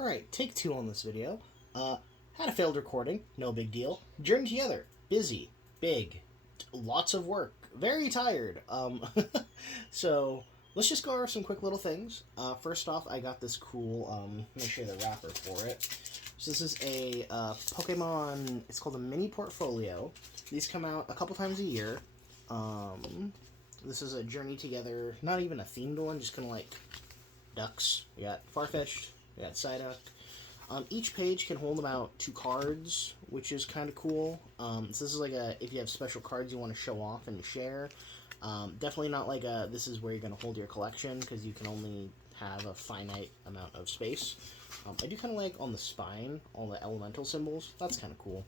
Alright, take two on this video. Had a failed recording, no big deal. Journey together, busy, big, lots of work, very tired. So let's just go over some quick little things. First off, I got this cool, let me show you the wrapper for it. So this is a Pokemon, it's called a mini portfolio. These come out a couple times a year. This is a Journey Together, not even a themed one, just kind of like ducks. We got Farfetch'd, we got Psyduck. Each page can hold about 2 cards, which is kind of cool. So this is like if you have special cards you want to show off and share. Definitely not like this is where you're going to hold your collection, because you can only have a finite amount of space. I do kind of like on the spine, all the elemental symbols. That's kind of cool.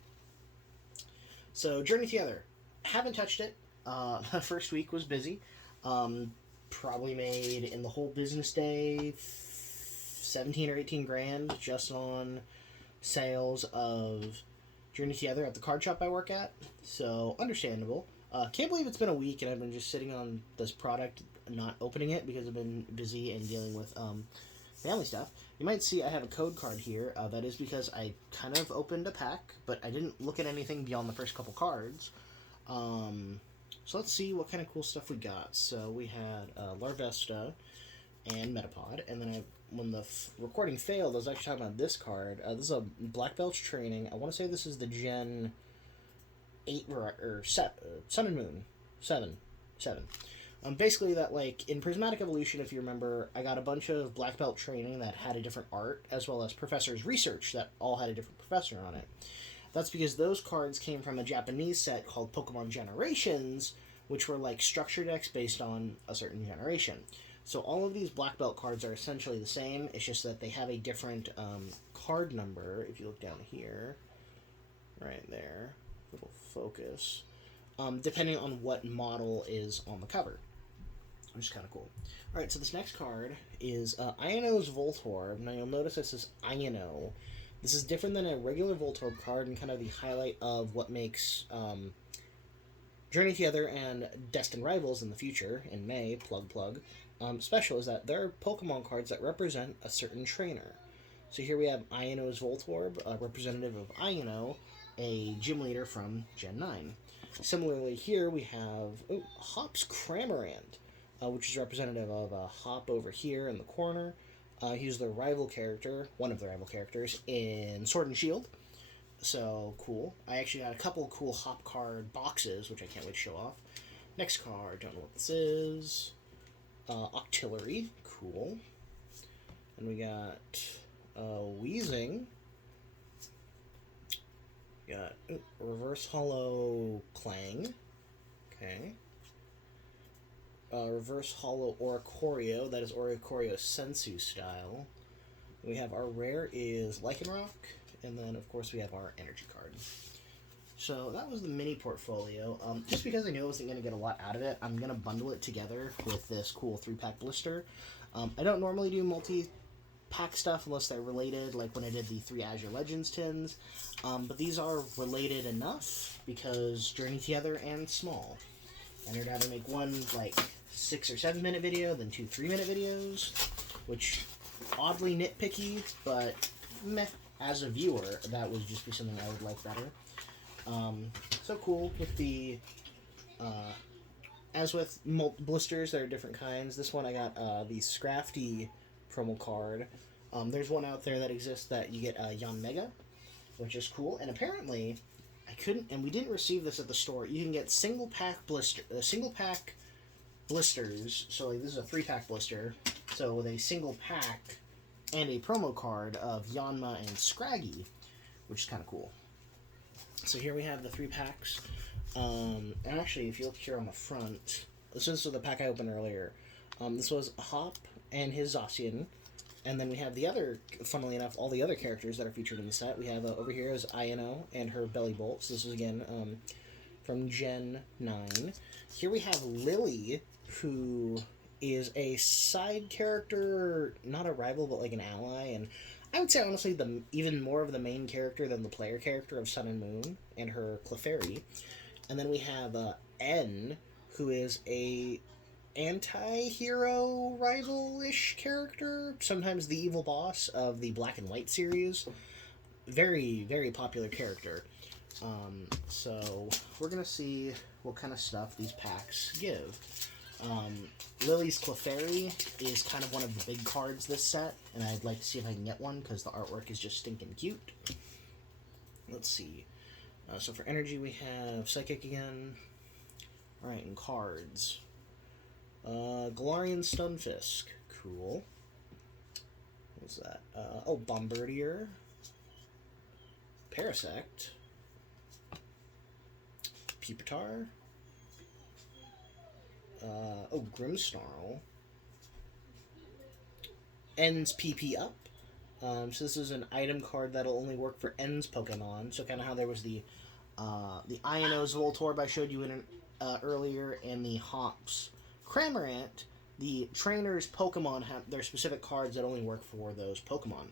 So, Journey Together. Haven't touched it. The first week was busy. Probably made in the whole business day 17 or 18 grand just on sales of Journey Together at the card shop I work at. So, understandable. Can't believe it's been a week and I've been just sitting on this product, not opening it because I've been busy and dealing with family stuff. You might see I have a code card here. That is because I kind of opened a pack, but I didn't look at anything beyond the first couple cards. So let's see what kind of cool stuff we got. So we had Larvesta and Metapod, and then when the recording failed, I was actually talking about this card. This is a Black Belt Training. I want to say this is the Gen 8 or Sun and Moon 7. Basically, that like in Prismatic Evolution, if you remember, I got a bunch of Black Belt Training that had a different art, as well as Professor's Research that all had a different professor on it. That's because those cards came from a Japanese set called Pokemon Generations, which were like structure decks based on a certain generation. So all of these Black Belt cards are essentially the same. It's just that they have a different card number. If you look down here, right there, little focus, depending on what model is on the cover, which is kind of cool. All right, so this next card is Iono's Voltorb. Now you'll notice this is Iono. This is different than a regular Voltorb card, and kind of the highlight of what makes Journey Together and Destined Rivals in the future, in May, plug, special is that there are Pokemon cards that represent a certain trainer. So here we have Iono's Voltorb, a representative of Iono, a gym leader from Gen 9. Similarly, here we have Hop's Cramorant, which is representative of Hop over here in the corner. He's the rival character, one of the rival characters, in Sword and Shield. So, cool. I actually got a couple cool Hop card boxes, which I can't wait to show off. Next card, don't know what this is. Octillery, cool. And we got Weezing. We got Reverse Hollow Clang. Okay. Reverse Hollow Oricorio, that is Oricorio Sensu style. We have our rare is Lycanroc, and then of course we have our energy card. So that was the mini portfolio. Just because I knew I wasn't going to get a lot out of it, I'm going to bundle it together with this cool 3-pack blister. I don't normally do multi-pack stuff unless they're related, like when I did the 3 Azure Legends tins. But these are related enough because Journey Together and small. And I'd rather make one like 6 or 7 minute video than 2 3-minute videos, which oddly nitpicky, but meh. As a viewer, that would just be something I would like better. So cool with the as with blisters, there are different kinds. This one I got the Scrafty promo card. There's one out there that exists that you get Yanmega, which is cool. And apparently, we didn't receive this at the store. You can get single pack blisters. So like this is a 3-pack blister. So with a single pack and a promo card of Yanma and Scraggy, which is kind of cool. So here we have the 3 packs. And actually, if you look here on the front, this is the pack I opened earlier. This was Hop and his Zacian. And then we have the other, funnily enough, all the other characters that are featured in the set. We have over here is Iono and her Belly Bolt. So this is again from Gen 9. Here we have Lily, who is a side character, not a rival, but like an ally. And I would say, honestly, even more of the main character than the player character of Sun and Moon and her Clefairy. And then we have N, who is a anti-hero rival-ish character, sometimes the evil boss of the Black and White series. Very, very popular character. So we're gonna see what kind of stuff these packs give. Lily's Clefairy is kind of one of the big cards this set, and I'd like to see if I can get one because the artwork is just stinking cute. Let's see. So for energy we have Psychic again. Alright, and cards. Galarian Stunfisk. Cool. What's that? Bombardier. Parasect. Pupitar. Grimmsnarl. Ends PP up. So this is an item card that'll only work for Ends Pokemon. So kind of how there was the Ionos Voltorb I showed you in earlier, and the Hops Cramorant. The trainers' Pokemon have their specific cards that only work for those Pokemon.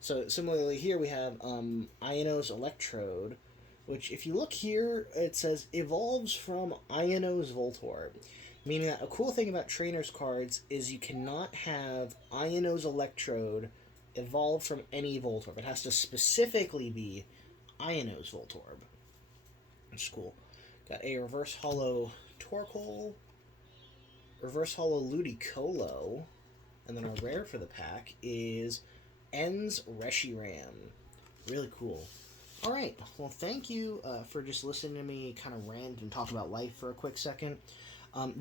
So similarly here we have Ionos Electrode, which if you look here, it says evolves from Ionos Voltorb. Meaning that a cool thing about trainers cards is you cannot have Ionos Electrode evolve from any Voltorb. It has to specifically be Ionos Voltorb. Which is cool. Got a Reverse Hollow Torkoal, Reverse Hollow Ludicolo, and then our rare for the pack is Ends Reshiram. Really cool. Alright, well thank you for just listening to me kind of rant and talk about life for a quick second.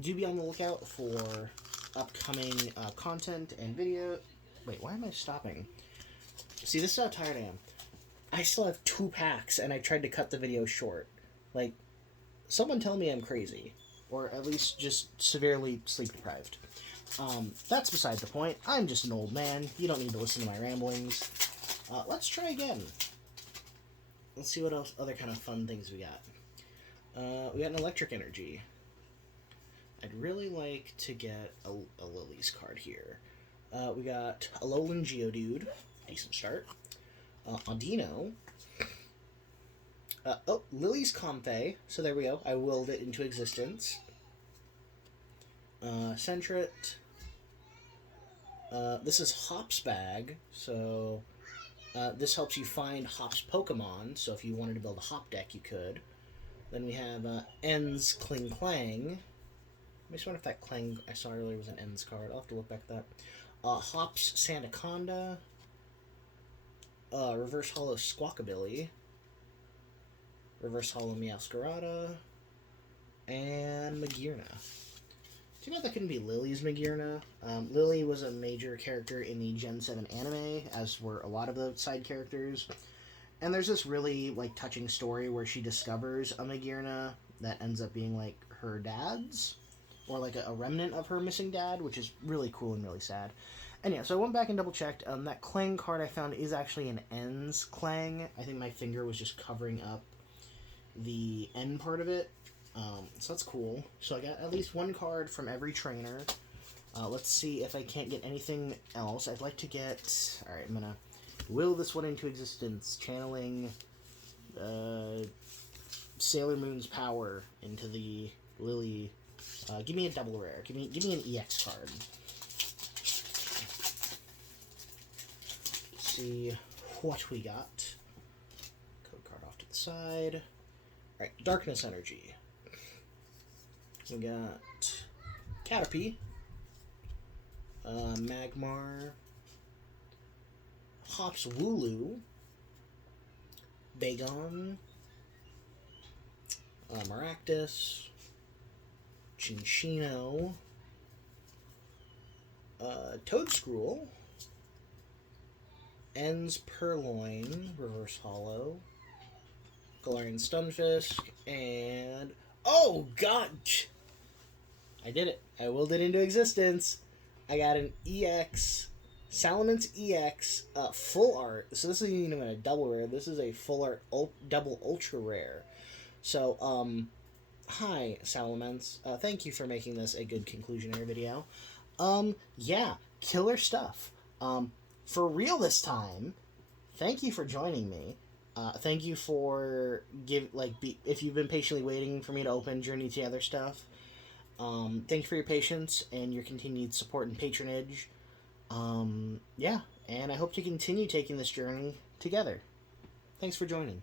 Do be on the lookout for upcoming content and video. Wait, why am I stopping? See, this is how tired I am. I still have 2 packs, and I tried to cut the video short. Like, someone tell me I'm crazy. Or at least just severely sleep deprived. That's beside the point. I'm just an old man. You don't need to listen to my ramblings. Let's try again. Let's see what else, other kind of fun things we got. We got an Electric Energy. I'd really like to get a Lily's card here. We got Alolan Geodude. Decent start. Audino. Lily's Comfey. So there we go. I willed it into existence. Sentret. This is Hop's Bag. So this helps you find Hop's Pokemon. So if you wanted to build a Hop deck, you could. Then we have Ends Kling Clang. I just wonder if that Clang I saw earlier was an Ends card. I'll have to look back at that. Hops Sandaconda. Reverse Hollow Squawkabilly. Reverse Hollow Meowscarada. And Magearna. Too bad that couldn't be Lily's Magearna. Lily was a major character in the Gen 7 anime, as were a lot of the side characters. And there's this really, like, touching story where she discovers a Magearna that ends up being, like, her dad's. Or, like, a remnant of her missing dad, which is really cool and really sad. And yeah, so I went back and double-checked. That Clang card I found is actually an Ends Clang. I think my finger was just covering up the end part of it. So that's cool. So I got at least 1 card from every trainer. Let's see if I can't get anything else. I'd like to get... Alright, I'm gonna will this one into existence, channeling Sailor Moon's power into the Lily... give me a double rare. Give me an EX card. Let's see what we got. Code card off to the side. Alright, Darkness Energy. We got Caterpie. Magmar. Hops Wooloo. Bagon. Maractus. Chinchino, Toadscruel, Ends Purloin, Reverse Hollow, Galarian Stunfisk, and... Oh, God! I did it. I willed it into existence. I got an EX, Salamence EX, full art. So this isn't even a double rare. This is a full art double ultra rare. So, hi, Salamence. Thank you for making this a good conclusionary video. Yeah, killer stuff. For real this time, thank you for joining me. Thank you for if you've been patiently waiting for me to open Journey to Other stuff. Thank you for your patience and your continued support and patronage. Yeah, and I hope to continue taking this journey together. Thanks for joining.